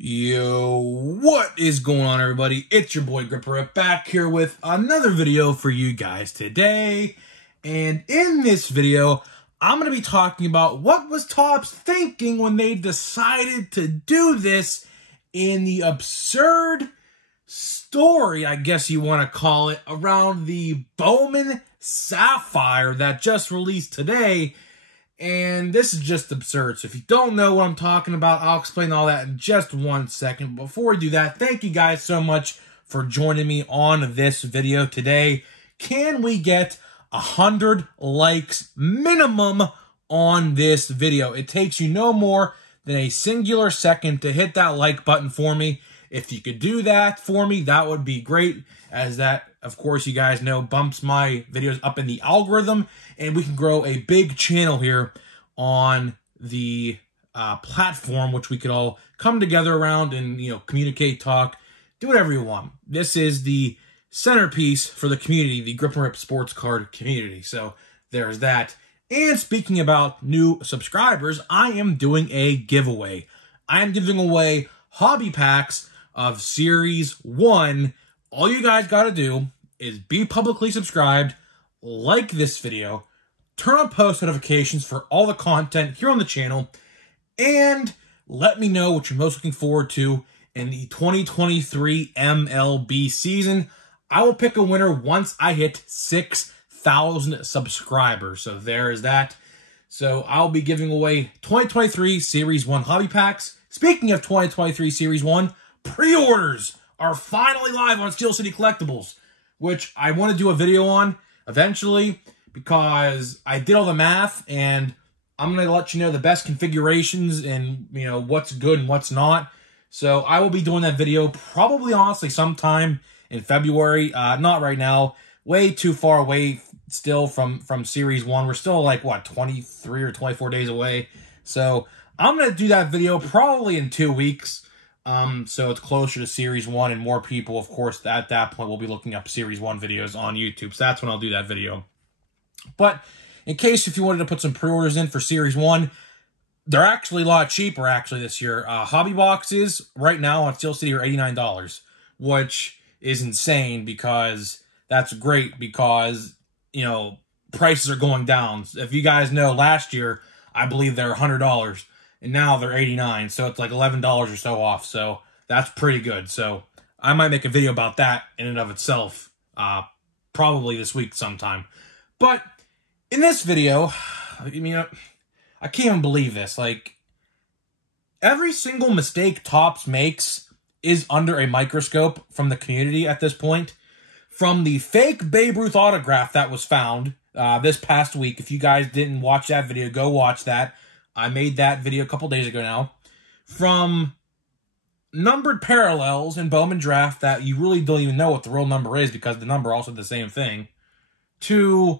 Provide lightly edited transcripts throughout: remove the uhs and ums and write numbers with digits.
Yo, what is going on, everybody? It's your boy Gripper back here with another video for you guys today. And in this video, I'm going to be talking about what was Topps thinking when they decided to do this in the absurd story, I guess you want to call it, around the Bowman Sapphire that just released today. And this is just absurd. So if you don't know what I'm talking about, I'll explain all that in just 1 second. Before we do that, thank you guys so much for joining me on this video today. Can we get 100 likes minimum on this video? It takes you no more than a singular second to hit that like button for me. If you could do that for me, that would be great, as that, of course, you guys know, bumps my videos up in the algorithm, and we can grow a big channel here on the platform, which we could all come together around and, you know, communicate, talk, do whatever you want. This is the centerpiece for the community, the Grip and Rip sports card community. So there's that. And speaking about new subscribers, I am doing a giveaway. I am giving away hobby packs of Series 1. All you guys got to do is be publicly subscribed, like this video, turn on post notifications for all the content here on the channel, and let me know what you're most looking forward to in the 2023 MLB season. I will pick a winner once I hit 6,000 subscribers. So there is that. So I'll be giving away 2023 Series 1 hobby packs. Speaking of 2023 Series 1, pre-orders are finally live on Steel City Collectibles, which I want to do a video on eventually because I did all the math and I'm going to let you know the best configurations and, you know, what's good and what's not. So I will be doing that video probably, honestly, sometime in February. Not right now. Way too far away still from Series 1. We're still like, what, 23 or 24 days away. So I'm going to do that video probably in 2 weeks. So it's closer to Series 1 and more people, of course, at that point will be looking up Series 1 videos on YouTube. So that's when I'll do that video. But in case if you wanted to put some pre-orders in for Series 1, they're actually a lot cheaper, actually, this year. Hobby boxes right now on Steel City are $89, which is insane because that's great because, you know, prices are going down. If you guys know, last year, I believe they're $100. And now they're $89, so it's like $11 or so off. So that's pretty good. So I might make a video about that in and of itself, probably this week sometime. But in this video, I mean, I can't even believe this. Like, every single mistake Topps makes is under a microscope from the community at this point. From the fake Babe Ruth autograph that was found this past week. If you guys didn't watch that video, go watch that. I made that video a couple days ago now. From numbered parallels in Bowman draft that you really don't even know what the real number is because the number also the same thing. To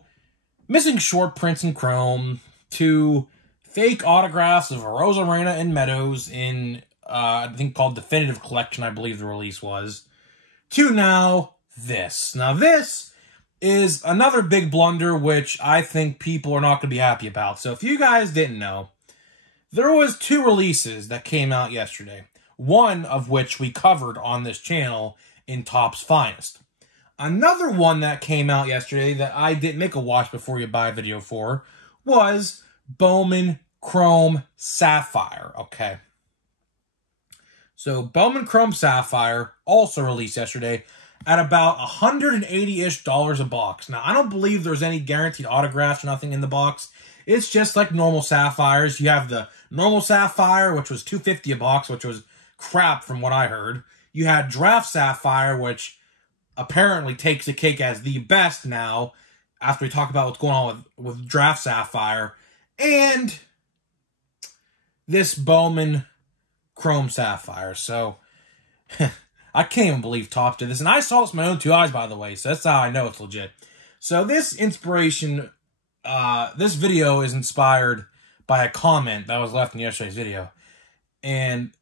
missing short prints in Chrome. To fake autographs of Rosarena and Meadows in, I think called Definitive Collection, I believe the release was. To now this. Now this is another big blunder which I think people are not going to be happy about. So if you guys didn't know, there was 2 releases that came out yesterday, one of which we covered on this channel in Topps Finest. Another one that came out yesterday that I didn't make a watch before you buy video for was Bowman Chrome Sapphire, okay? So Bowman Chrome Sapphire also released yesterday at about $180-ish a box. Now, I don't believe there's any guaranteed autographs or nothing in the box. It's just like normal Sapphires. You have the normal Sapphire, which was $250 a box, which was crap from what I heard. You had Draft Sapphire, which apparently takes the cake as the best now, after we talk about what's going on with Draft Sapphire. And this Bowman Chrome Sapphire. So, I can't even believe Topps did this. And I saw this with my own 2 eyes, by the way, so that's how I know it's legit. So this inspiration, this video is inspired by a comment that was left in yesterday's video. And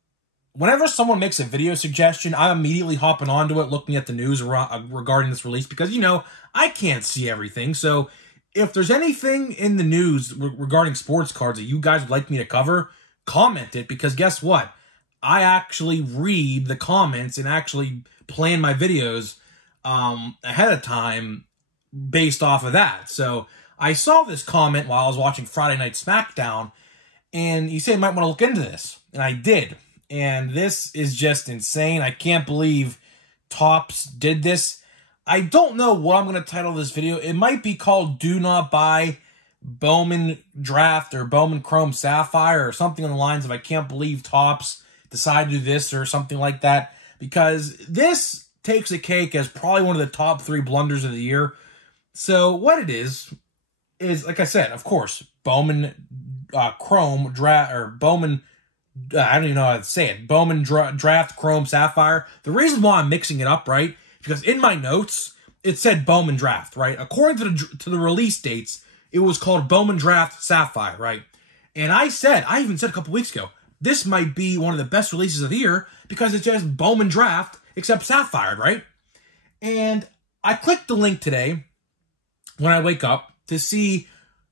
whenever someone makes a video suggestion, I'm immediately hopping onto it, looking at the news regarding this release, because, you know, I can't see everything. So if there's anything in the news regarding sports cards that you guys would like me to cover, comment it, because guess what? I actually read the comments and actually plan my videos ahead of time based off of that. So I saw this comment while I was watching Friday Night SmackDown, and he said you might want to look into this. And I did. And this is just insane. I can't believe Topps did this. I don't know what I'm going to title this video. It might be called Do Not Buy Bowman Draft or Bowman Chrome Sapphire or something on the lines of I can't believe Topps decided to do this or something like that. Because this takes a cake as probably one of the top 3 blunders of the year. So what it is, like I said, of course, Bowman Chrome Draft, or Bowman, I don't even know how to say it, Bowman Draft Chrome Sapphire. The reason why I'm mixing it up, right, because in my notes, it said Bowman Draft, right? According to the release dates, it was called Bowman Draft Sapphire, right? And I even said a couple weeks ago, this might be one of the best releases of the year because it's just Bowman Draft, except Sapphire, right? And I clicked the link today when I wake up to see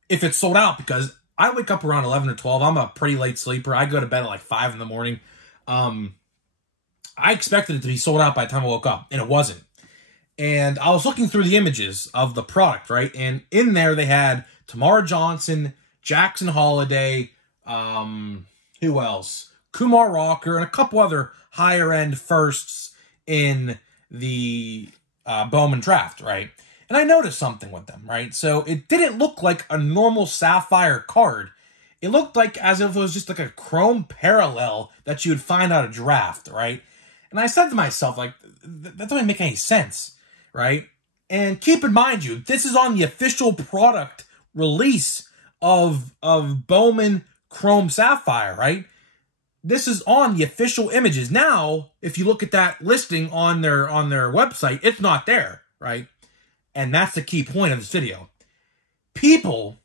if it's sold out, because I wake up around 11 or 12. I'm a pretty late sleeper. I go to bed at like 5 in the morning. I expected it to be sold out by the time I woke up, and it wasn't. And I was looking through the images of the product, right? And in there they had Tamara Johnson, Jackson Holiday, who else? Kumar Rocker, and a couple other higher-end firsts in the Bowman Draft, right? And I noticed something with them, right? So it didn't look like a normal Sapphire card. It looked like as if it was just like a chrome parallel that you would find out a draft, right? And I said to myself, like, that doesn't make any sense, right? And keep in mind, this is on the official product release of Bowman Chrome Sapphire, right? This is on the official images. Now, if you look at that listing on their website, it's not there, right? And that's the key point of this video. People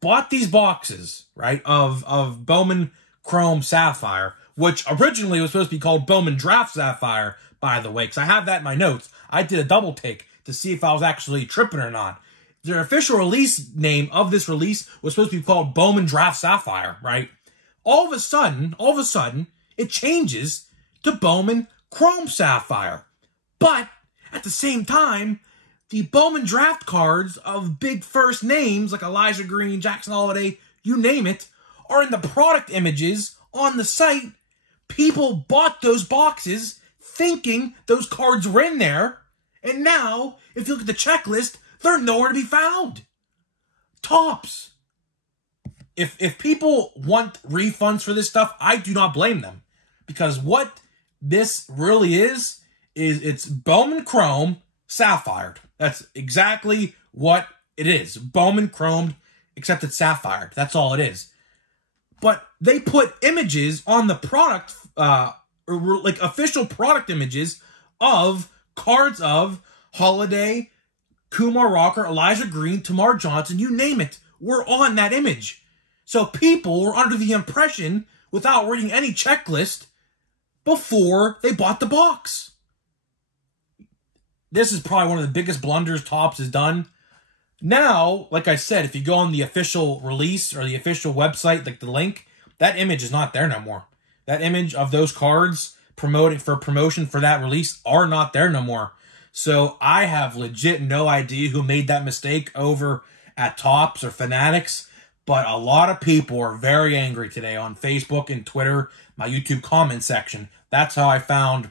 bought these boxes, right, of Bowman Chrome Sapphire, which originally was supposed to be called Bowman Draft Sapphire, by the way, because I have that in my notes. I did a double take to see if I was actually tripping or not. Their official release name of this release was supposed to be called Bowman Draft Sapphire, right? All of a sudden, it changes to Bowman Chrome Sapphire. But at the same time, the Bowman Draft cards of big first names like Elijah Green, Jackson Holiday, you name it, are in the product images on the site. People bought those boxes thinking those cards were in there. And now, if you look at the checklist, they're nowhere to be found. Topps. If people want refunds for this stuff, I do not blame them. Because what this really is it's Bowman Chrome Sapphire. That's exactly what it is. Bowman Chromed, except it's Sapphire. That's all it is. But they put images on the product, or like official product images of cards of Holiday, Kumar Rocker, Elijah Green, Tamar Johnson, you name it, were on that image. So people were under the impression, without reading any checklist, before they bought the box. This is probably one of the biggest blunders Topps has done. Now, like I said, if you go on the official release or the official website, like the link, that image is not there no more. That image of those cards promotion for that release are not there no more. So I have legit no idea who made that mistake over at Topps or Fanatics, but a lot of people are very angry today on Facebook and Twitter, my YouTube comment section. That's how I found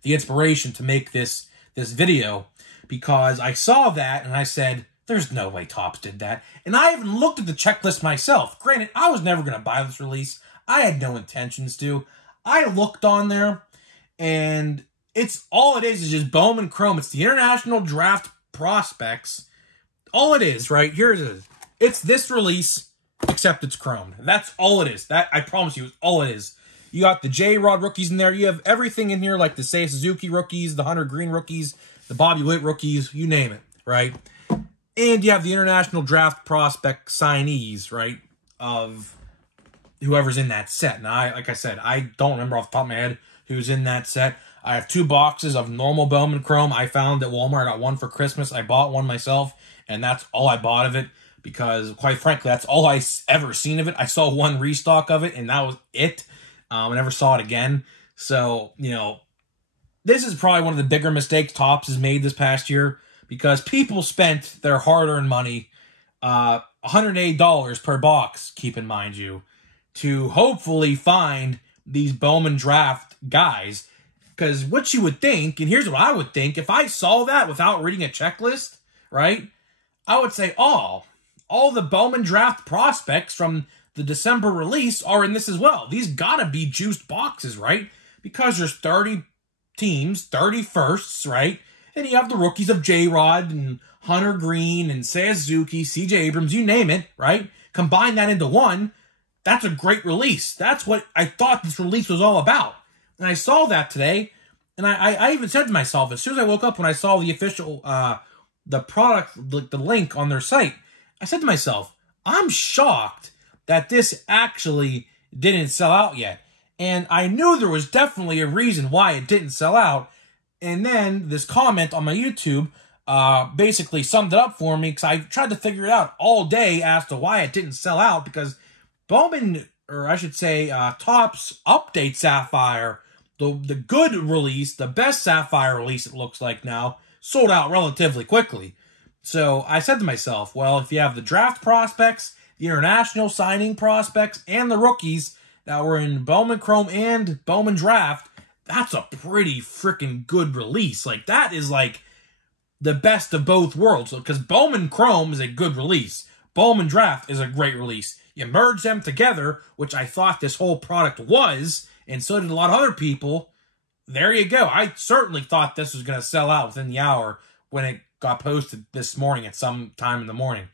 the inspiration to make this video, because I saw that and I said, there's no way Topps did that. And I even looked at the checklist myself. Granted, I was never going to buy this release. I had no intentions to. I looked on there, and it's all it is just Bowman Chrome. It's the International Draft Prospects. All it is, right? Here it is. It's this release, except it's chromed. That's all it is. That, I promise you, is all it is. You got the J-Rod rookies in there. You have everything in here, like the Seiya Suzuki rookies, the Hunter Green rookies, the Bobby Witt rookies, you name it, right? And you have the International Draft Prospect signees, right, of whoever's in that set. Now, like I said, I don't remember off the top of my head who's in that set. I have 2 boxes of normal Bowman Chrome. I found at Walmart. I got one for Christmas. I bought one myself, and that's all I bought of it, because, quite frankly, that's all I ever seen of it. I saw one restock of it, and that was it. I never saw it again. So, you know, this is probably one of the bigger mistakes Topps has made this past year, because people spent their hard-earned money, $108 per box, keep in mind you, to hopefully find these Bowman draft guys. Because what you would think, and here's what I would think, if I saw that without reading a checklist, right, I would say, oh, all the Bowman draft prospects from the December release are in this as well. These gotta be juiced boxes, right? Because there's 30 teams, 30 firsts, right? And you have the rookies of J-Rod and Hunter Green and Suzuki, CJ Abrams, you name it, right? Combine that into one, that's a great release. That's what I thought this release was all about. And I saw that today, and I even said to myself, as soon as I woke up, when I saw the official, the product, the link on their site, I said to myself, I'm shocked that this actually didn't sell out yet. And I knew there was definitely a reason why it didn't sell out. And then this comment on my YouTube basically summed it up for me, because I tried to figure it out all day as to why it didn't sell out, because Bowman, or I should say Topps Update Sapphire, the good release, the best Sapphire release it looks like now, sold out relatively quickly. So I said to myself, well, if you have the draft prospects, the international signing prospects, and the rookies that were in Bowman Chrome and Bowman Draft, that's a pretty freaking good release. Like, that is like the best of both worlds. Because Bowman Chrome is a good release. Bowman Draft is a great release. You merge them together, which I thought this whole product was, and so did a lot of other people. There you go. I certainly thought this was going to sell out within the hour when it got posted this morning at some time in the morning.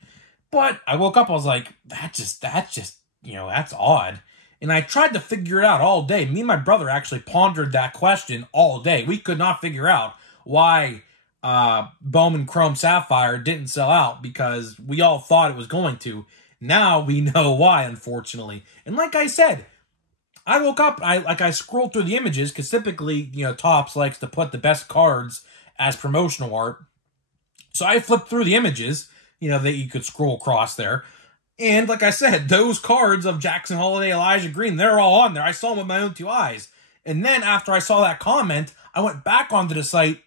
But I woke up, I was like, that's just, you know, that's odd. And I tried to figure it out all day. Me and my brother actually pondered that question all day. We could not figure out why Bowman Chrome Sapphire didn't sell out, because we all thought it was going to. Now we know why, unfortunately. And like I said, I woke up, I scrolled through the images, because typically, you know, Topps likes to put the best cards as promotional art. So I flipped through the images, you know, that you could scroll across there. And like I said, those cards of Jackson Holiday, Elijah Green, they're all on there. I saw them with my own two eyes. And then after I saw that comment, I went back onto the site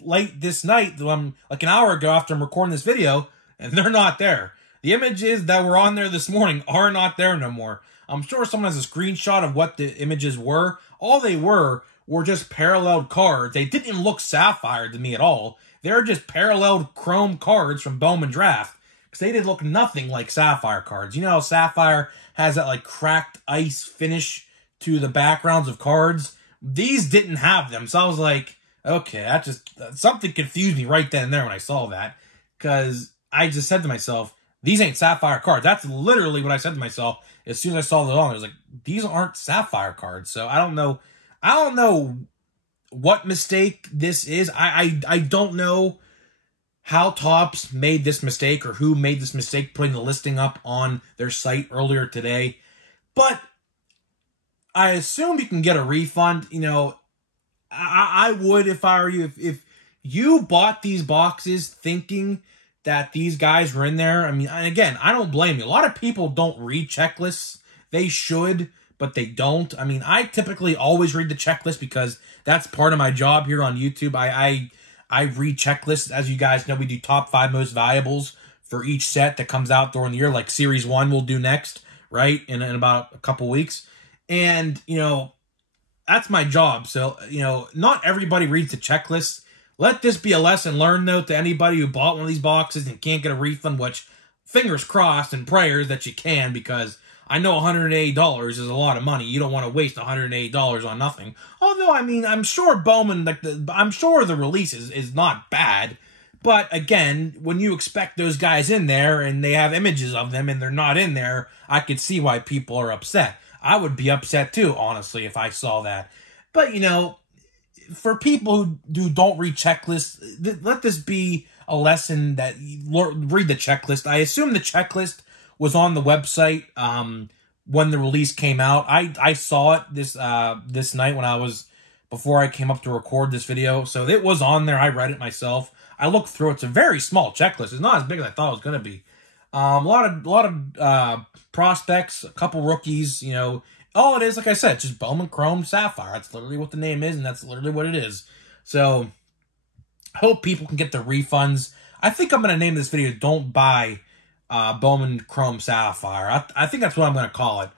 late this night, like an hour ago after I'm recording this video, and they're not there. The images that were on there this morning are not there no more. I'm sure someone has a screenshot of what the images were. All they were just paralleled cards. They didn't look Sapphire to me at all. They're just paralleled Chrome cards from Bowman Draft. Because they did look nothing like Sapphire cards. You know how Sapphire has that like cracked ice finish to the backgrounds of cards? These didn't have them. So I was like, okay, that just, something confused me right then and there when I saw that. Because I just said to myself, these ain't Sapphire cards. That's literally what I said to myself as soon as I saw them on. I was like, these aren't Sapphire cards. So I don't know what mistake this is. I don't know how Topps made this mistake, or who made this mistake putting the listing up on their site earlier today. But I assume you can get a refund. You know, I would if I were you. If you bought these boxes thinking that these guys were in there, I mean, and again, I don't blame you. A lot of people don't read checklists. They should, but they don't. I mean, I typically always read the checklist because that's part of my job here on YouTube. I read checklists. As you guys know, we do top 5 most valuables for each set that comes out during the year, like Series 1 we'll do next, right, in about a couple weeks. And, you know, that's my job. So, you know, not everybody reads the checklist. Let this be a lesson learned, though, to anybody who bought one of these boxes and can't get a refund, which, fingers crossed and prayers that you can, because I know $180 is a lot of money. You don't want to waste $180 on nothing. Although, I mean, I'm sure Bowman, I'm sure the release is not bad. But again, when you expect those guys in there and they have images of them and they're not in there, I could see why people are upset. I would be upset too, honestly, if I saw that. But, you know, for people who don't read checklists, let this be a lesson that read the checklist. I assume the checklist was on the website when the release came out. I saw it this night before I came up to record this video. So it was on there. I read it myself. I looked through it. It's a very small checklist. It's not as big as I thought it was going to be. A lot of prospects, a couple rookies, you know, all it is, like I said, just Bowman Chrome Sapphire. That's literally what the name is, and that's literally what it is. So, I hope people can get their refunds. I think I'm going to name this video, Don't Buy Bowman Chrome Sapphire. I think that's what I'm going to call it.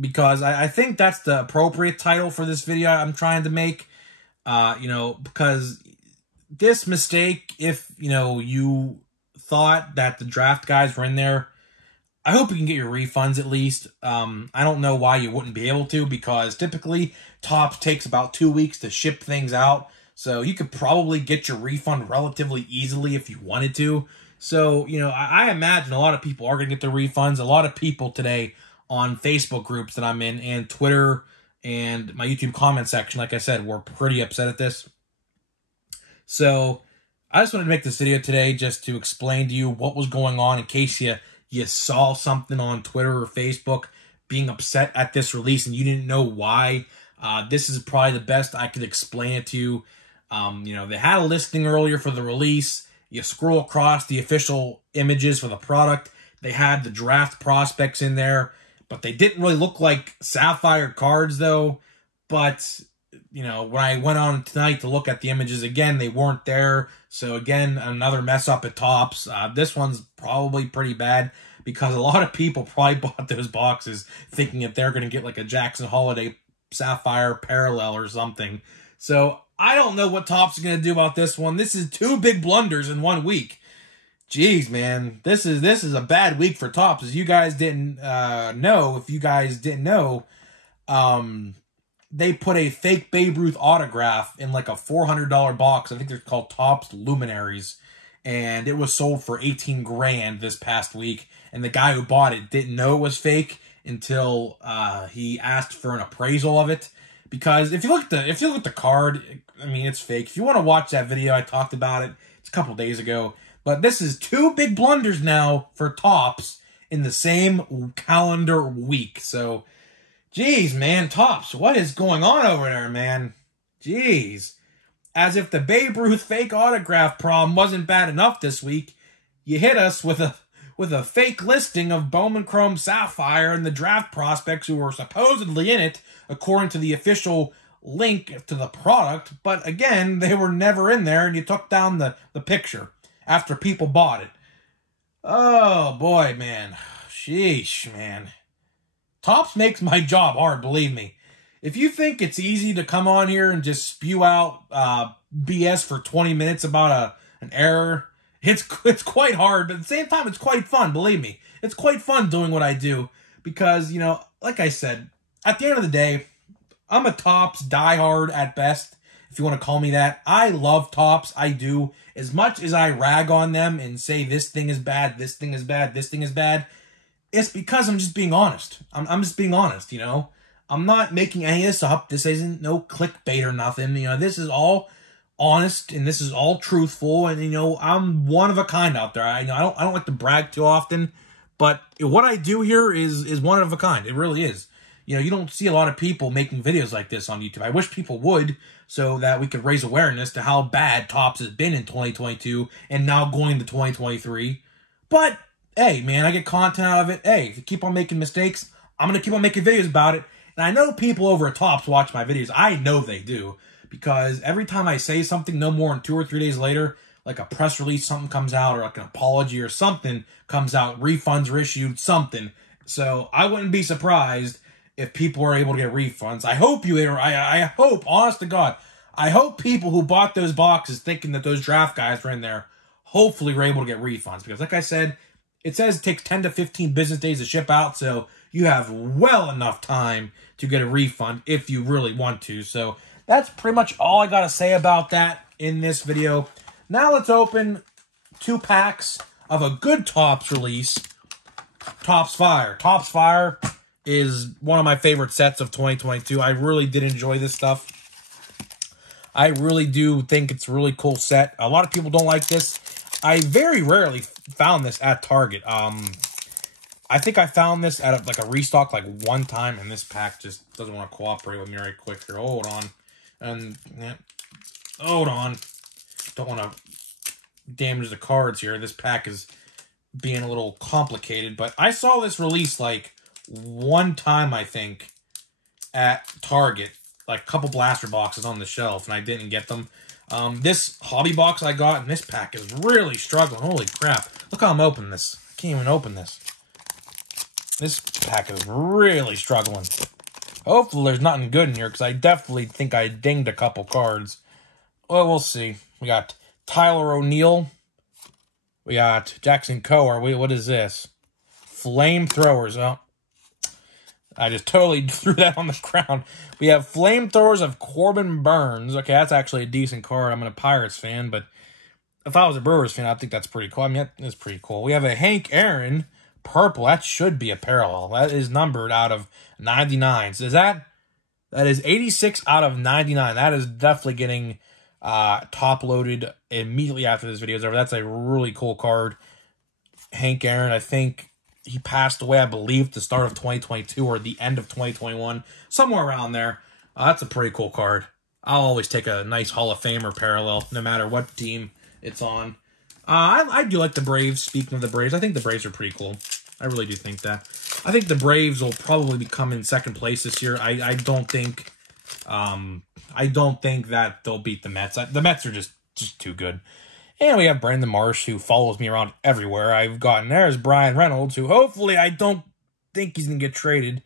Because I think that's the appropriate title for this video I'm trying to make. Because this mistake, if, you thought that the draft guys were in there, I hope you can get your refunds at least. I don't know why you wouldn't be able to, because typically Topps takes about 2 weeks to ship things out. So you could probably get your refund relatively easily if you wanted to. So, I imagine a lot of people are going to get their refunds. A lot of people today on Facebook groups that I'm in and Twitter and my YouTube comment section, like I said, were pretty upset at this. So I just wanted to make this video today just to explain to you what was going on in case you saw something on Twitter or Facebook being upset at this release and you didn't know why. This is probably the best I could explain it to you. They had a listing earlier for the release. You scroll across the official images for the product. They had the draft prospects in there, but they didn't really look like Sapphire cards though. But, when I went on tonight to look at the images again, they weren't there. So again, another mess up at Topps. This one's probably pretty bad because a lot of people probably bought those boxes thinking that they're going to get like a Jackson Holiday Sapphire parallel or something. So I don't know what Topps is going to do about this one. This is 2 big blunders in 1 week. Jeez, man. This is a bad week for Topps. As you guys didn't know, if you guys didn't know, they put a fake Babe Ruth autograph in like a $400 box. I think they're called Topps Luminaries. And it was sold for $18 grand this past week. And the guy who bought it didn't know it was fake until he asked for an appraisal of it. Because if you look at the card, I mean, it's fake. If you want to watch that video, I talked about it. It's a couple days ago. But this is 2 big blunders now for Topps in the same calendar week. So, geez, man, Topps, what is going on over there, man? Jeez. As if the Babe Ruth fake autograph problem wasn't bad enough this week, you hit us with a fake listing of Bowman Chrome Sapphire and the draft prospects who were supposedly in it, according to the official link to the product. But again, they were never in there, and you took down the picture after people bought it. Oh, boy, man. Sheesh, man. Topps makes my job hard, believe me. If you think it's easy to come on here and just spew out BS for 20 minutes about an error, it's quite hard, but at the same time, it's quite fun, believe me. It's quite fun doing what I do because, like I said, at the end of the day, I'm a Topps diehard at best, if you want to call me that. I love Topps, I do. As much as I rag on them and say this thing is bad, this thing is bad, this thing is bad, it's because I'm just being honest. I'm just being honest, I'm not making any of this up. This isn't no clickbait or nothing. This is all honest and this is all truthful. And I'm one of a kind out there. I don't like to brag too often, but what I do here is one of a kind. It really is. You don't see a lot of people making videos like this on YouTube. I wish people would, so that we could raise awareness to how bad Topps has been in 2022 and now going to 2023. But hey, man, I get content out of it. Hey, if you keep on making mistakes, I'm gonna keep on making videos about it. And I know people over at Topps watch my videos. I know they do. Because every time I say something, no more than 2 or 3 days later, like a press release, something comes out, or like an apology or something comes out, refunds are issued, something. So I wouldn't be surprised if people are able to get refunds. I hope I hope, honest to God, I hope people who bought those boxes thinking that those draft guys were in there, hopefully were able to get refunds. Because like I said, it says it takes 10 to 15 business days to ship out, so you have well enough time to get a refund if you really want to. So that's pretty much all I got to say about that in this video. Now let's open 2 packs of a good Topps release, Topps Fire. Topps Fire is one of my favorite sets of 2022. I really did enjoy this stuff. I really do think it's a really cool set. A lot of people don't like this. I very rarely found this at Target. I think I found this at a restock like one time, and this pack just doesn't want to cooperate with me right quick here. Hold on. Hold on. Don't want to damage the cards here. This pack is being a little complicated, but I saw this release like one time, I think, at Target. Like, a couple blaster boxes on the shelf, and I didn't get them. This hobby box I got in this pack is really struggling. Holy crap. Look how I'm opening this. I can't even open this. This pack is really struggling. Hopefully there's nothing good in here, because I definitely think I dinged a couple cards. Well, we'll see. We got Tyler O'Neill. We got Jackson Coer. What is this? Flamethrowers. Oh, I just totally threw that on the ground. We have Flamethrowers of Corbin Burns. Okay, that's actually a decent card. I'm a Pirates fan, but if I was a Brewers fan, I think that's pretty cool. I mean, that's pretty cool. We have a Hank Aaron purple. That should be a parallel. That is numbered out of 99. So that is 86 out of 99. That is definitely getting top loaded immediately after this video is over. That's a really cool card. Hank Aaron, I think he passed away, I believe, the start of 2022 or the end of 2021, somewhere around there. That's a pretty cool card. I'll always take a nice Hall of Famer parallel, no matter what team it's on. I do like the Braves. Speaking of the Braves, I think the Braves are pretty cool. I really do think that. I think the Braves will probably come in second place this year. I don't think that they'll beat the Mets. The Mets are just too good. And we have Brandon Marsh, who follows me around everywhere. I've gotten there's Brian Reynolds, who hopefully I don't think he's going to get traded.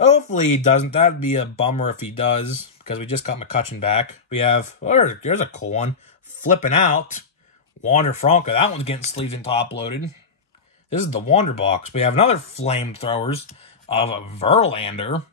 Hopefully he doesn't. That'd be a bummer if he does, because we just got McCutchen back. We have, oh, there's a cool one. Flipping out. Wander Franco. That one's getting sleeved and top loaded. This is the Wander box. We have another Flamethrowers of Verlander,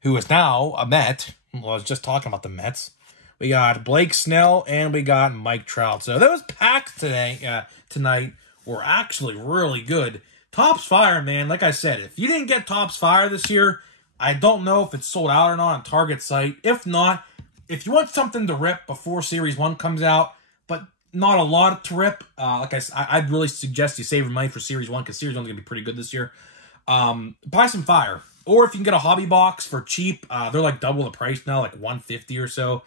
who is now a Met. Well, I was just talking about the Mets. We got Blake Snell, and we got Mike Trout. So those packs tonight were actually really good. Topps Fire, man, like I said, if you didn't get Topps Fire this year, I don't know if it's sold out or not on Target site. If not, if you want something to rip before Series 1 comes out, but not a lot to rip, like I said, I'd really suggest you save your money for Series 1, because Series 1 is going to be pretty good this year. Buy some Fire. Or if you can get a hobby box for cheap, they're like double the price now, like $150 or so.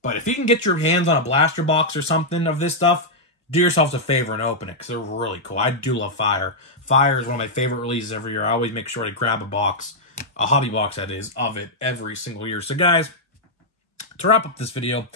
But if you can get your hands on a blaster box or something of this stuff, do yourselves a favor and open it, because they're really cool. I do love Fire. Fire is one of my favorite releases every year. I always make sure to grab a box, a hobby box that is, of it every single year. So guys, to wrap up this video,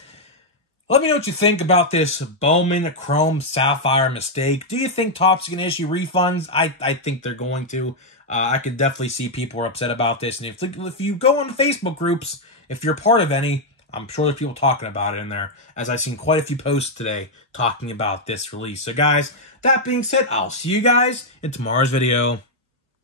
let me know what you think about this Bowman Chrome Sapphire mistake. Do you think Topps is going to issue refunds? I think they're going to. I could definitely see people are upset about this. And if you go on the Facebook groups, if you're part of any, I'm sure there's people talking about it in there, as I've seen quite a few posts today talking about this release. So guys, that being said, I'll see you guys in tomorrow's video.